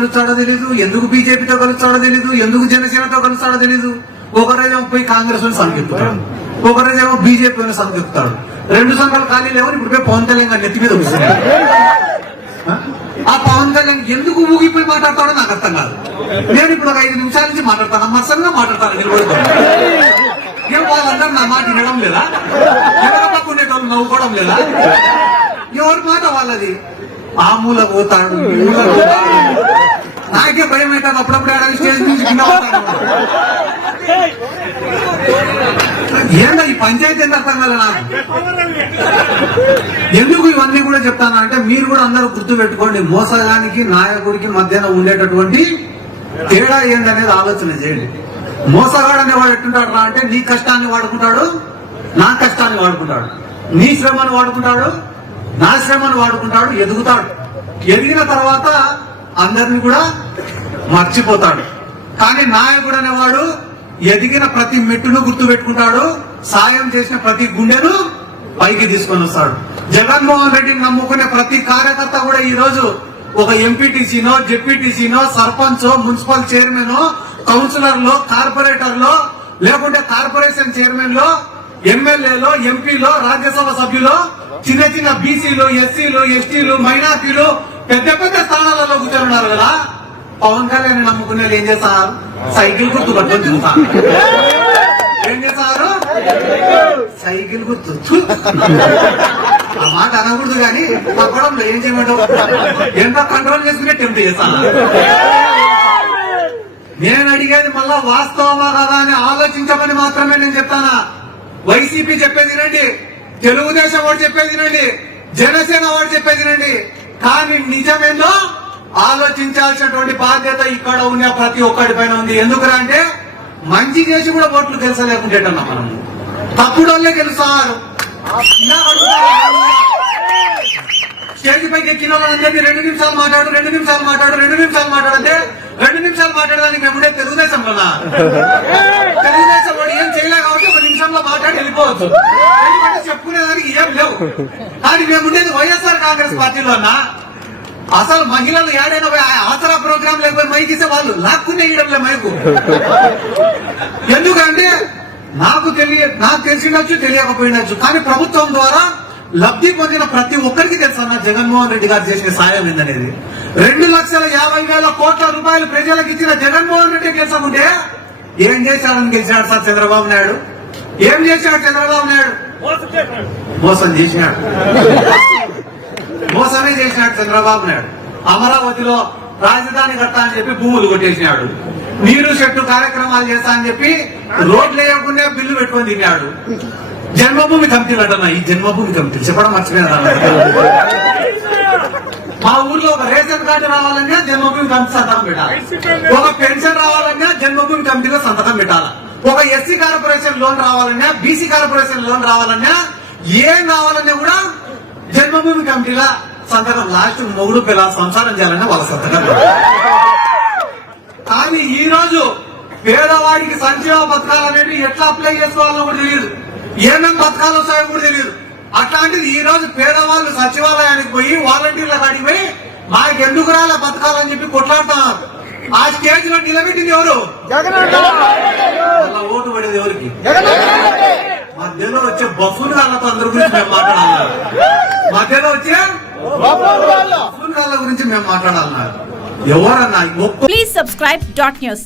కలుస్తాడో తెలీదు ఎందుకు బీజేపీతో కలుస్తాడో తెలీదు ఎందుకు జనసేనతో కలుస్తాడో తెలీదు. ఒకరోజేమో పోయి కాంగ్రెస్ అని సంకెత్తుతాడు ఒకరోజేమో బీజేపీ అని సంకెత్తుతాడు రెండు సంఘాలు ఖాళీ లేవని ఇప్పుడు పోయి పవన్ కళ్యాణ్ గారి నెత్తి మీద ఆ పవన్ కళ్యాణ్ ఎందుకు ఊగిపోయి మాట్లాడతాడో నాకు అర్థం కాదు. నేను ఇప్పుడు ఒక ఐదు నిమిషాల నుంచి మాట్లాడతాను. మత్సంగా మాట్లాడతాను నిలబడుతాను ఏం వాళ్ళందరూ నా మాట వినడం లేదా? ఎవరి పక్కనే వాళ్ళు నవ్వుకోవడం లేదా? ఎవరి మాట వాళ్ళది? ఆ మూల పోతాడు. పోతాడు నాకే భయం అవుతుంది. అప్పుడప్పుడు ఏడాది స్టేజ్. ఏందో ఈ పంచాయతీ ఎంత అర్థం కదా నాకు? ఎందుకు ఇవన్నీ కూడా చెప్తాను అంటే మీరు కూడా అందరూ గుర్తు పెట్టుకోండి. మోసగానికి నాయకుడికి మధ్యన ఉండేటటువంటి తేడా ఏందనేది ఆలోచన చేయండి. మోసగాడు అనేవాడు ఎట్టుంటాడు రా అంటే నీ కష్టాన్ని వాడుకుంటాడు నా కష్టాన్ని వాడుకుంటాడు. నీ శ్రమను వాడుకుంటాడు నా శ్రమను వాడుకుంటాడు ఎదుగుతాడు. ఎదిగిన తర్వాత అందరిని కూడా మర్చిపోతాడు. కానీ నాయకుడు అనేవాడు ఎదిగిన ప్రతి మెట్టును గుర్తు పెట్టుకుంటాడు సాయం చేసిన ప్రతి గుండెను పైకి తీసుకొని వస్తాడు. జగన్మోహన్ రెడ్డిని నమ్ముకునే ప్రతి కార్యకర్త కూడా ఈ రోజు ఒక ఎంపీటీసీనో జెడ్పీటీసీనో సర్పంచ్ మున్సిపల్ చైర్మన్ కౌన్సిలర్లో కార్పొరేటర్లో లేకుంటే కార్పొరేషన్ చైర్మన్లో ఎమ్మెల్యేలో ఎంపీలో రాజ్యసభ సభ్యులు చిన్న చిన్న బీసీలు ఎస్సీలు ఎస్టీలు మైనార్టీలు పెద్ద పెద్ద స్థానాలలో కూర్చొని కదా. పవన్ కళ్యాణ్ నమ్ముకునే ఏం చేస్తారు? సైకిల్ గుర్తు పట్టుకొని తిరుగుతారు ఏం చేస్తారు? సైకిల్ గుర్తు. ఆ మాట అనకూడదు కానీ పక్కడంలో ఏం చేయమంటావు? ఎంత కంట్రోల్ చేసుకునే టెంప్ట్ చేస్తాను నేను అడిగేది మళ్ళా వాస్తవమా కదా అని ఆలోచించమని మాత్రమే నేను చెప్తానా? వైసీపీ చెప్పేది రండి తెలుగుదేశం వాడు చెప్పేది రండి జనసేన వాడు చెప్పేది రండి కానీ నిజమేందో ఆలోచించాల్సినటువంటి బాధ్యత ఇక్కడ ఉన్న ప్రతి ఒక్కడి పైన ఉంది. ఎందుకురా అంటే మంచి చేసి కూడా ఓట్లు గెలిచలేకుంటేటన్నా మనం? తప్పుడు వాళ్ళే గెలుస్తారు. స్టేజ్ పైకి ఎక్కిన వాళ్ళందరినీ రెండు నిమిషాలు మాట్లాడు రెండు నిమిషాలు మాట్లాడు రెండు నిమిషాలు మాట్లాడితే రెండు నిమిషాలు మాట్లాడడానికి మేము ఉండే తెలుగుదేశంలోనా తెలుగుదేశం వాడు ఏం చేయలే కాబట్టి ఒక నిమిషంలో మాట్లాడి వెళ్ళిపోవచ్చు. చెప్పుకునేదానికి ఏం లేవు. కానీ మేము ఉండేది వైఎస్ఆర్ కాంగ్రెస్ పార్టీలోనా అసలు మహిళలు ఏడైనా పోయి ఆ ఆసరా ప్రోగ్రామ్ లేకపోయి మైక్ ఇస్తే వాళ్ళు లాక్కునే ఇవ్వడంలే మైకు. ఎందుకంటే నాకు తెలియ నాకు తెలిసిండొచ్చు తెలియకపోయినచ్చు కానీ ప్రభుత్వం ద్వారా లబ్ధి పొందిన ప్రతి ఒక్కరికి తెలుసు అన్న జగన్మోహన్ రెడ్డి గారు చేసిన సాయం ఏందనేది. రెండు లక్షల యాభై వేల కోట్ల రూపాయలు ప్రజలకు ఇచ్చిన జగన్మోహన్ రెడ్డి గెలిచకుంటే ఏం చేశాడని గెలిచాడు సార్ చంద్రబాబు నాయుడు? ఏం చేశాడు చంద్రబాబు నాయుడు? మోసం చేసినాడు మోసమే చేసినాడు చంద్రబాబు నాయుడు. అమరావతిలో రాజధాని కడతా అని చెప్పి భూములు కొట్టేసినాడు. నీరు చెట్టు కార్యక్రమాలు చేస్తా అని చెప్పి రోడ్లు వేయకుండా బిల్లు పెట్టుకొని తిన్నాడు. జన్మభూమి కమిటీలు అంటున్నా ఈ జన్మభూమి కమిటీలు చెప్పడం మర్చిపోయినా మా ఊర్లో ఒక రేషన్ కార్డు రావాలన్నా జన్మభూమి కమిటీ సంతకం పెట్టాలి. ఒక పెన్షన్ రావాలన్నా జన్మభూమి కమిటీలో సంతకం పెట్టాలి. ఒక ఎస్సీ కార్పొరేషన్ లోన్ రావాలన్నా బీసీ కార్పొరేషన్ లోన్ రావాలన్నా ఏం కావాలన్నా కూడా జన్మభూమి కమిటీల సంతకం లాస్ట్ మొగుడు పిల్ల సంసారం చేయాలన్నా వాళ్ళ సంతకం. కానీ ఈ రోజు పేదవాడికి సంక్షేమ పథకాలు అనేవి ఎట్లా అప్లై చేసుకోవాలో కూడా తెలియదు. ఏమేం పథకాలు వస్తాయో కూడా తెలియదు. అట్లాంటిది ఈ రోజు పేదవాళ్ళు సచివాలయానికి పోయి వాలంటీర్ల కాడికి పోయి మాకెందుకు రాలే పథకాలు అని చెప్పి కొట్లాడుతున్నారు. ఆ స్టేజ్లో నిలబెట్టింది ఎవరు వాళ్ళ ఓటు పడేది ఎవరికి మధ్యలో వచ్చే బఫూన్ గాళ్ళతో అందరి గురించి మేము మాట్లాడాలి మధ్యలో వచ్చే బఫూన్ గాళ్ళ గురించి మేము మాట్లాడాలన్నారు ఎవరన్నా Please subscribe dot news.